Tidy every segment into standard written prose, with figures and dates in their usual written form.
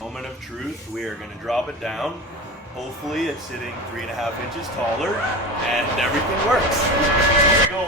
Moment of truth, we are going to drop it down. Hopefully it's sitting 3.5 inches taller and everything works. Let's go.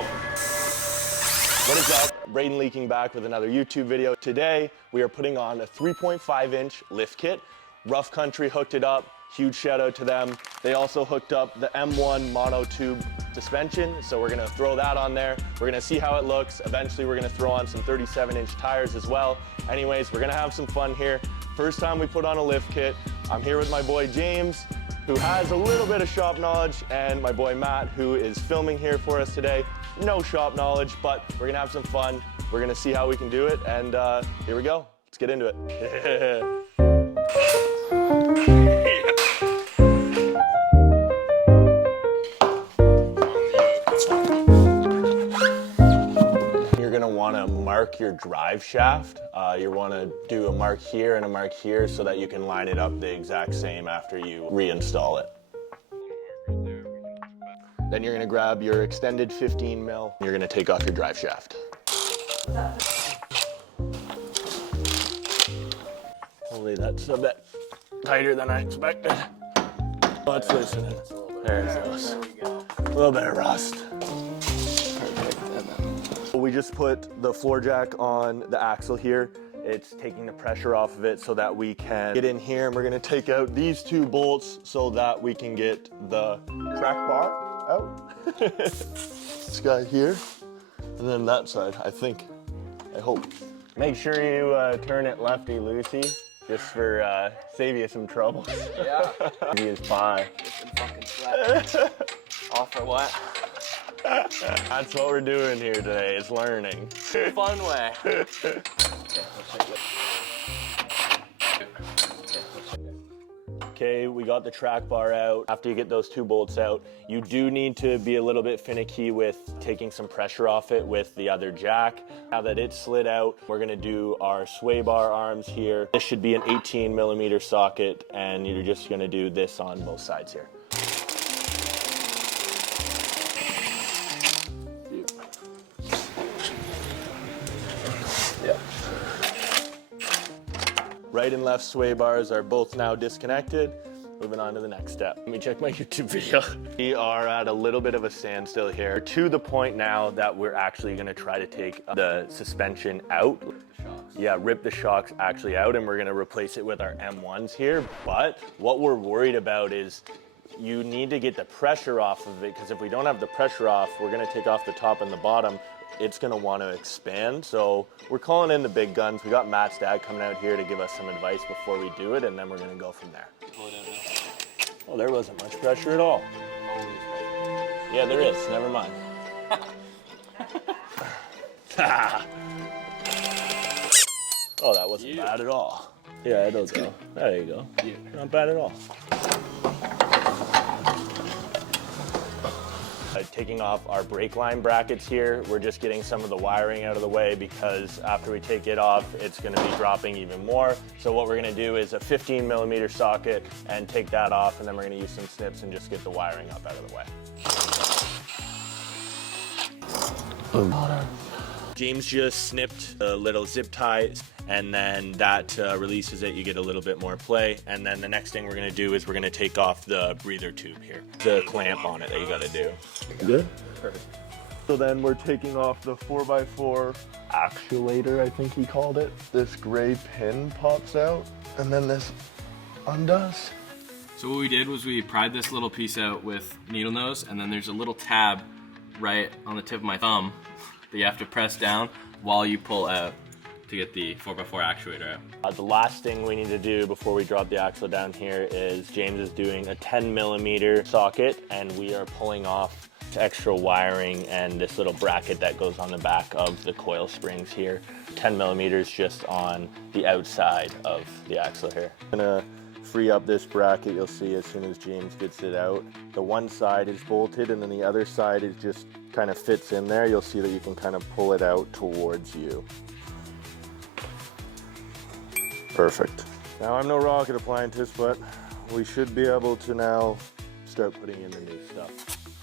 What is up? Braydon Leeking back with another YouTube video. Today we are putting on a 3.5-inch lift kit. Rough Country hooked it up. Huge shout out to them. They also hooked up the M1 mono tube suspension, so we're gonna throw that on there. We're gonna see how it looks. Eventually we're gonna throw on some 37-inch tires as well. Anyways, we're gonna have some fun here. First time we put on a lift kit. I'm here with my boy James, who has a little bit of shop knowledge, and my boy Matt, who is filming here for us today. No shop knowledge, but we're gonna have some fun. We're gonna see how we can do it, and here we go. Let's get into it. You're gonna wanna mark your drive shaft. You wanna do a mark here and a mark here so that you can line it up the exact same after you reinstall it. Then you're gonna grab your extended 15 mil. You're gonna take off your drive shaft. Hopefully that's a bit tighter than I expected. Let's loosen it. There it goes. A little bit of rust. Perfect. We just put the floor jack on the axle here. It's taking the pressure off of it so that we can get in here, and we're gonna take out these two bolts so that we can get the track bar out. This guy here, and then that side, I hope. Make sure you turn it lefty-loosey, just for save you some trouble. Yeah. Easy as pie. Fucking sweat. All for what? That's what we're doing here today, is learning. Fun way. Okay, we got the track bar out. After you get those two bolts out, you do need to be a little bit finicky with taking some pressure off it with the other jack. Now that it's slid out, we're gonna do our sway bar arms here. This should be an 18mm socket, and you're just gonna do this on both sides here. Yeah. Right and left sway bars are both now disconnected. Moving on to the next step. Let me check my YouTube video. We are at a little bit of a standstill here, to the point now that we're actually gonna try to take the suspension out. Yeah, rip the shocks actually out, and we're gonna replace it with our M1s here. But what we're worried about is you need to get the pressure off of it, because if we don't have the pressure off, we're gonna take off the top and the bottom. It's gonna wanna expand. So we're calling in the big guns. We got Matt's dad coming out here to give us some advice before we do it, and then we're gonna go from there. Oh, there wasn't much pressure at all. Yeah, there is, never mind. Oh, that wasn't bad at all. Yeah, it'll go. There you go. Not bad at all. Taking off our brake line brackets here. We're just getting some of the wiring out of the way, because after we take it off, it's gonna be dropping even more. So what we're gonna do is a 15mm socket and take that off, and then we're gonna use some snips and just get the wiring up out of the way. James just snipped a little zip tie, and then that releases it. You get a little bit more play, and then the next thing we're gonna do is we're gonna take off the breather tube here, the clamp on it that you gotta do. Good? Perfect. So then we're taking off the 4x4 actuator, I think he called it. This gray pin pops out, and then this undoes. So what we did was we pried this little piece out with needle nose, and then there's a little tab right on the tip of my thumb that you have to press down while you pull out to get the 4x4 actuator out. The last thing we need to do before we drop the axle down here is James is doing a 10mm socket, and we are pulling off extra wiring and this little bracket that goes on the back of the coil springs here. 10mm just on the outside of the axle here. I'm gonna free up this bracket, you'll see as soon as James gets it out. The one side is bolted, and then the other side is just kind of fits in there. You'll see that you can kind of pull it out towards you. Perfect. Now, I'm no rocket appliantist, but we should be able to now start putting in the new stuff,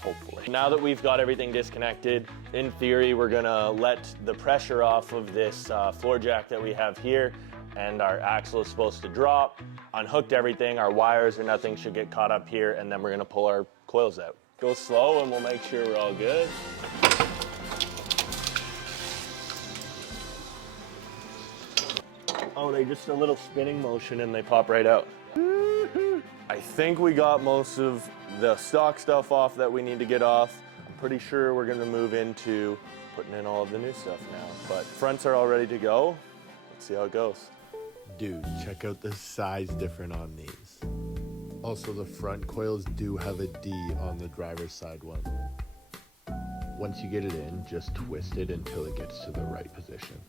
hopefully. Now that we've got everything disconnected, in theory, we're gonna let the pressure off of this floor jack that we have here, and our axle is supposed to drop. Unhooked everything, our wires or nothing should get caught up here, and then we're gonna pull our coils out. Go slow and we'll make sure we're all good. Oh, they just a little spinning motion and they pop right out. I think we got most of the stock stuff off that we need to get off. I'm pretty sure we're gonna move into putting in all of the new stuff now. But fronts are all ready to go. Let's see how it goes. Dude, check out the size difference on these. Also, the front coils do have a D on the driver's side one. Once you get it in, just twist it until it gets to the right position.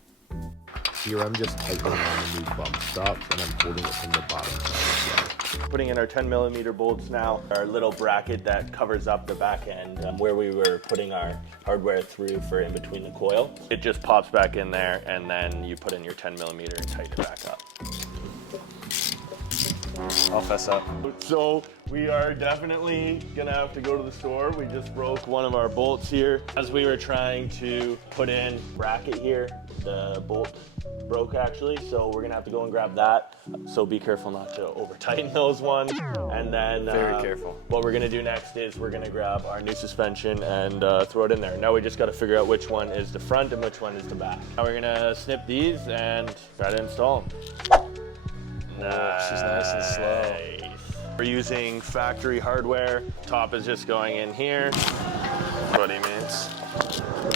Here I'm just tightening on the new bump stops and I'm holding it from the bottom side as well. Putting in our 10mm bolts now, our little bracket that covers up the back end where we were putting our hardware through for in between the coil. It just pops back in there and then you put in your 10mm and tighten it back up. I'll fess up. So we are definitely gonna have to go to the store. We just broke one of our bolts here. As we were trying to put in bracket here, the bolt broke actually, so we're gonna have to go and grab that. So be careful not to over tighten those ones. And then Very careful. What we're gonna do next is we're gonna grab our new suspension and throw it in there. Now we just gotta figure out which one is the front and which one is the back. Now we're gonna snip these and try to install them. She's nice and slow. We're using factory hardware. Top is just going in here. That's what he means.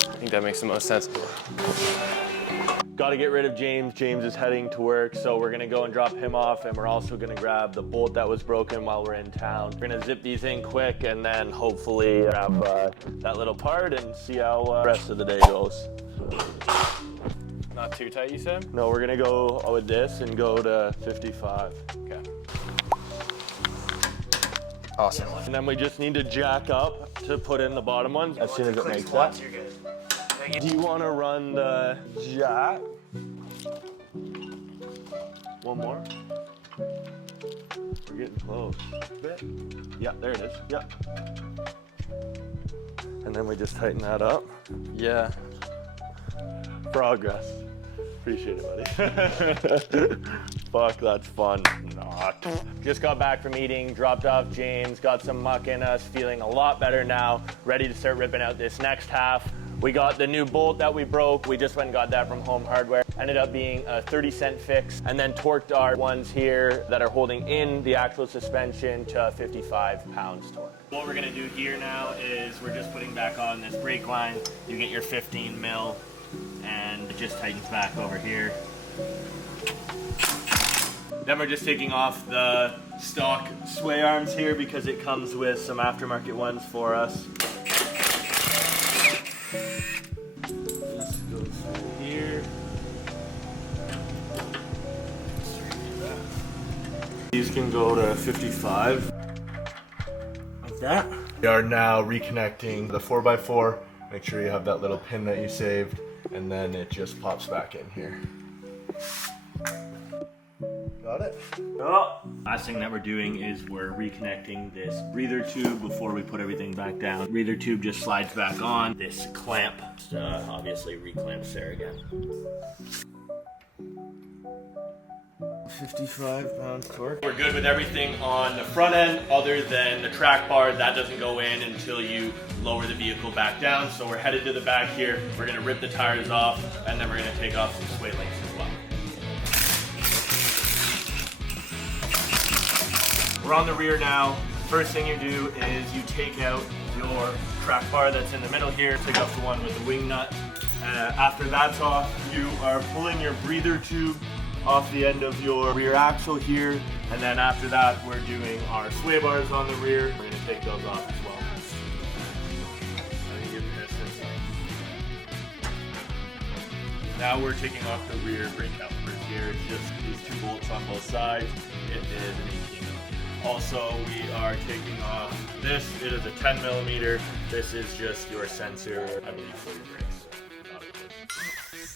I think that makes the most sense. Got to get rid of James. James is heading to work, so we're gonna go and drop him off, and we're also gonna grab the bolt that was broken while we're in town. We're gonna zip these in quick, and then hopefully grab that little part and see how the rest of the day goes. Not too tight, you said? No, we're gonna go with this and go to 55. Okay. Awesome. And then we just need to jack up to put in the bottom ones as soon as it makes that. Do you want to run the jack? One more? We're getting close. Yeah, there it is. Yeah. And then we just tighten that up. Yeah. Progress. Appreciate it, buddy. Fuck, that's fun. Not. Just got back from eating, dropped off James, got some muck in us, feeling a lot better now, ready to start ripping out this next half. We got the new bolt that we broke. We just went and got that from Home Hardware. Ended up being a 30-cent fix, and then torqued our ones here that are holding in the actual suspension to 55 pounds torque. What we're gonna do here now is we're just putting back on this brake line. You get your 15 mil, and it just tightens back over here. Then we're just taking off the stock sway arms here because it comes with some aftermarket ones for us. This goes through here. These can go to 55. Like that. We are now reconnecting the 4x4. Make sure you have that little pin that you saved, and then it just pops back in here. Got it? Oh. Last thing that we're doing is we're reconnecting this breather tube before we put everything back down. Breather tube just slides back on. This clamp obviously reclamps there again. 55 pound torque. We're good with everything on the front end other than the track bar. That doesn't go in until you lower the vehicle back down. So we're headed to the back here. We're gonna rip the tires off, and then we're gonna take off some sway links as well. We're on the rear now. First thing you do is you take out your track bar that's in the middle here. Take off the one with the wing nut. After that's off, you are pulling your breather tube off the end of your rear axle here. And then after that, we're doing our sway bars on the rear. We're gonna take those off as well. Now we're taking off the rear brake calipers here. It's just these two bolts on both sides. It is an 18. Also, we are taking off this. It is a 10mm. This is just your sensor, I believe, for your brakes.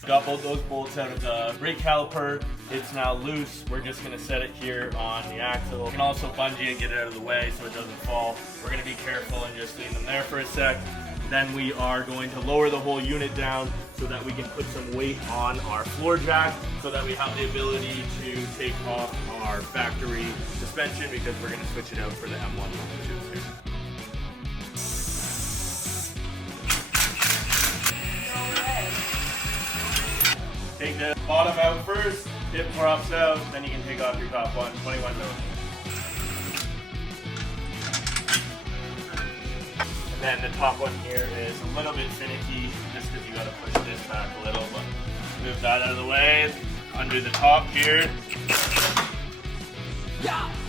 Got both those bolts out of the brake caliper. It's now loose. We're just gonna set it here on the axle. You can also bungee and get it out of the way so it doesn't fall. We're gonna be careful and just leave them there for a sec. Then we are going to lower the whole unit down so that we can put some weight on our floor jack so that we have the ability to take off our factory suspension because we're going to switch it out for the M1 tubes here. Take the bottom out first, hip props out, then you can take off your top one, 21 mil. And then the top one here is a little bit finicky, just because you got to push this back a little, but move that out of the way. Under the top here,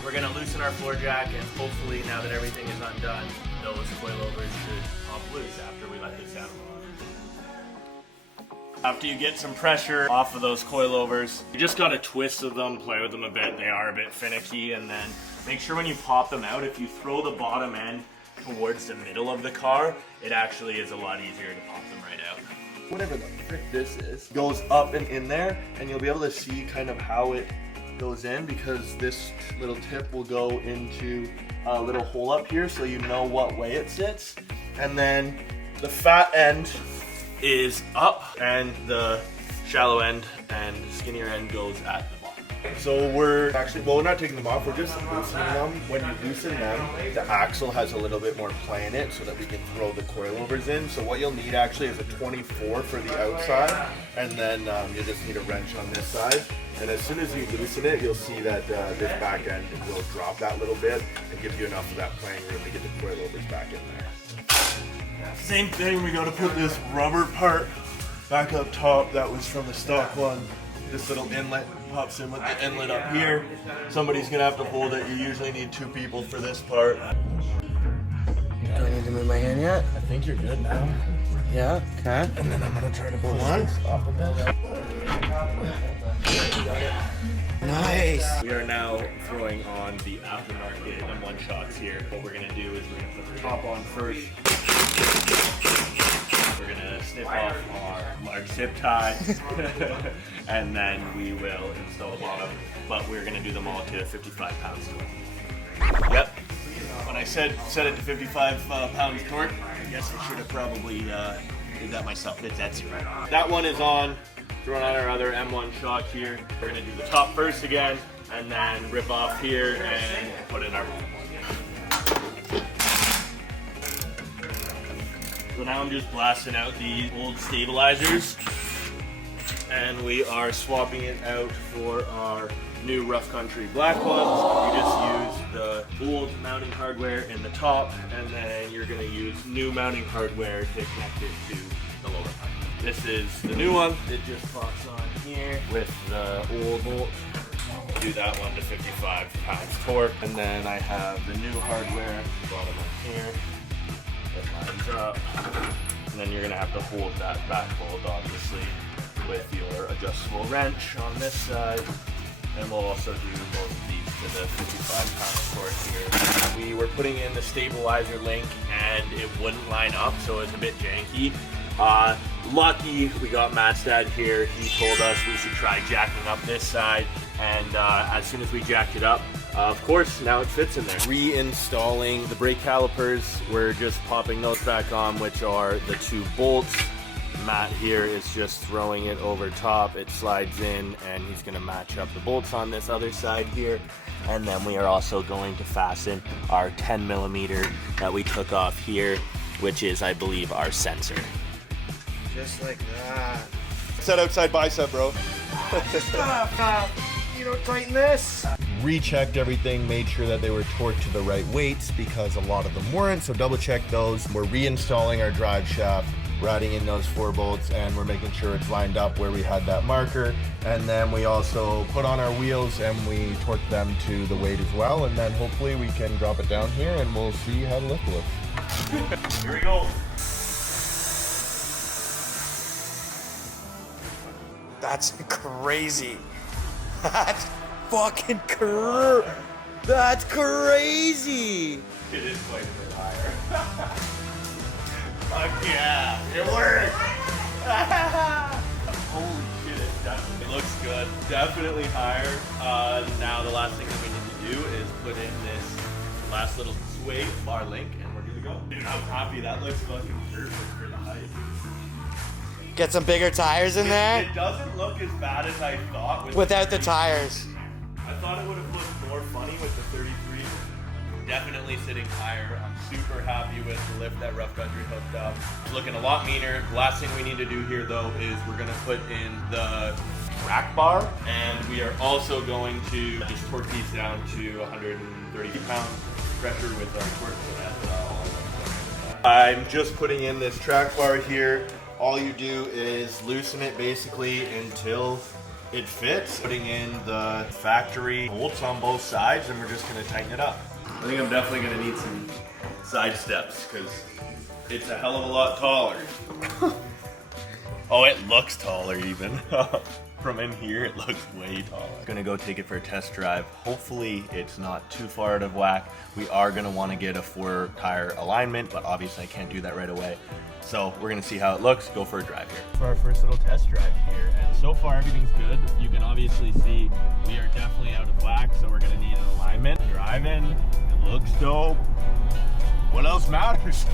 we're going to loosen our floor jack, and hopefully now that everything is undone, those coilovers should pop loose after we let this down. After you get some pressure off of those coilovers, you just gotta twist with them, play with them a bit. They are a bit finicky, and then make sure when you pop them out, if you throw the bottom end towards the middle of the car, it actually is a lot easier to pop them right out. Whatever the frick this is, goes up and in there, and you'll be able to see kind of how it goes in because this little tip will go into a little hole up here so you know what way it sits. And then the fat end is up and the shallow end and skinnier end goes at the bottom. So we're actually, well, we're not taking them off, we're just loosening them. When you loosen them, the axle has a little bit more play in it so that we can throw the coilovers in. So what you'll need actually is a 24 for the outside, and then you just need a wrench on this side. And as soon as you loosen it, you'll see that this back end will drop that little bit and give you enough of that playing room to get the coilovers back in there. Same thing, we gotta put this rubber part back up top that was from the stock one. This little inlet pops in with the inlet up here. Somebody's gonna have to hold it. You usually need 2 people for this part. Do I need to move my hand yet? I think you're good now. Yeah, okay. And then I'm gonna try to pull this off of that. Nice. We are now throwing on the aftermarket M1 shocks here. What we're gonna do is we're gonna put the top on first. We're gonna snip off our large zip tie, and then we will install the bottom. But we're gonna do them all to 55 pounds torque. Yep. When I set it to 55 pounds torque, I guess I should have probably did that myself. It's Etsy, right? That one is on. Throwing on our other M1 shock here. We're gonna do the top first again, and then rip off here and put in our bottom. So now I'm just blasting out the old stabilizers, and we are swapping it out for our new Rough Country black ones. You just use the old mounting hardware in the top, and then you're gonna use new mounting hardware to connect it to the lower part. This is the new one. It just pops on here with the old bolt. Do that one to 55 pounds torque. And then I have the new hardware, bottom on here. It lines up. And then you're gonna have to hold that back bolt, obviously, with your adjustable wrench on this side. And we'll also do both of these to the 55 pound torque here. We were putting in the stabilizer link and it wouldn't line up, so it was a bit janky. Lucky we got Matt's dad here. He told us we should try jacking up this side, and as soon as we jacked it up, of course, now it fits in there. Reinstalling the brake calipers, we're just popping those back on, which are the 2 bolts. Matt here is just throwing it over top. It slides in, and he's gonna match up the bolts on this other side here. And then we are also going to fasten our 10mm that we took off here, which is, I believe, our sensor. Just like that. Set outside bicep, bro. You don't tighten this. Rechecked everything, made sure that they were torqued to the right weights because a lot of them weren't, so double check those. We're reinstalling our drive shaft, we're adding in those 4 bolts, and we're making sure it's lined up where we had that marker. And then we also put on our wheels and we torque them to the weight as well, and then hopefully we can drop it down here and we'll see how the lift looks. Here we go. That's crazy. That's fucking That's crazy. It is quite a bit higher. Fuck yeah, it worked. Holy shit, it definitely looks good. Definitely higher. Now the last thing that we need to do is put in this last little sway bar link, and we're good to go. Dude, I'm happy. That looks fucking perfect for the height. Get some bigger tires in there It doesn't look as bad as I thought with without the tires. I thought it would have looked more funny with the 33. Definitely sitting higher. I'm super happy with the lift that Rough Country hooked up. It's looking a lot meaner. The last thing we need to do here though is we're gonna put in the rack bar, and we are also going to just torque these down to 130 pound pressure with our torque. So that's I'm just putting in this track bar here. All you do is loosen it basically until it fits. Putting in the factory bolts on both sides, and we're just gonna tighten it up. I think I'm definitely gonna need some side steps because it's a hell of a lot taller. Oh, it looks taller even. From in here, it looks way taller. Gonna go take it for a test drive. Hopefully it's not too far out of whack. We are gonna wanna get a 4-tire alignment, but obviously I can't do that right away. So we're gonna see how it looks, go for a drive here. For our first little test drive here, and so far everything's good. You can obviously see we are definitely out of whack, so we're gonna need an alignment. Driving, it looks dope. What else matters?